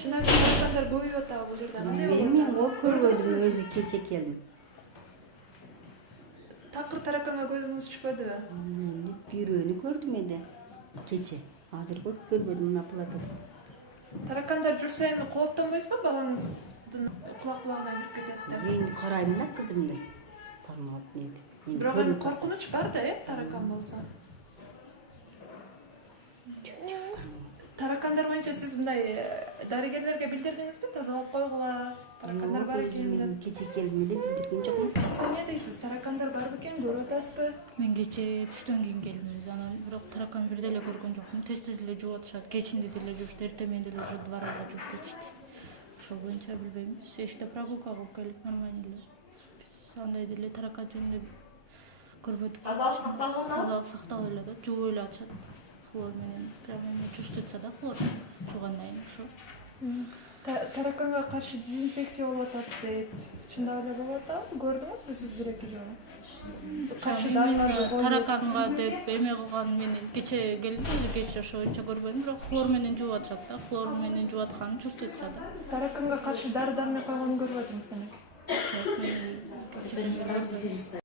Чынар таракандар көбөйүп атабы бул жерде? Кандай болуп Мен атат? көрбөдүм, өзү кече келдим. Такыр тараканга көзүңүз түшпөдүбү? Бирөөнү көрдүм эде кече. Азыр көрбөдүм мына платода. Таракандар жүрсө эми кооптонбойсузбу балаңыздын кулак-кулагына кирип кетет деп? Мен карайм да кызымды. Кармалып нетип. Бирок эми коркунуч бар да, таракан болсо. Таракандар боюнча сиз мындай дарыгерлерге билдирдиңизби? Тазалап койгула, таракандар бар экен деп. Кече келдим эле билдирген жокмун. Сиз эмне дейсиз? Таракандар бар бекен? Көрүп атасызбы? Мен кече түштөн кийин келдим. Анан бирок таракан бир деле көргөн жокмун. Тез эле жууп атышат. Кечинде деле жуушт, эртең деле уже дворга жууп кетишти. Ошол боюнча билбейм. Эшикте прогулка кылып келип нормально эле. Биз андай деле таракан жөнүндө көрбөдүк. Тазалык сакталган. Тазалык сакталып эле да, жууп эле атышат. Хлор менен прямо чувствуется да, хлор жуугандан кийин ошо. Тараканга каршы дезинфекция болуп атат дейт. Чындап эле болуп атабы? Көрдүңүзбү сиз бир-эки жолу? Каршы дарыларды тараканга деп эме кылган мен кече келдим, кече ошо боюнча көрбөдүм, бирок хлор менен жууп атышат да, хлор менен жууп атканын чувствуется да. Тараканга каршы дары-дармек койгонун көрүп атыңызбы? Мен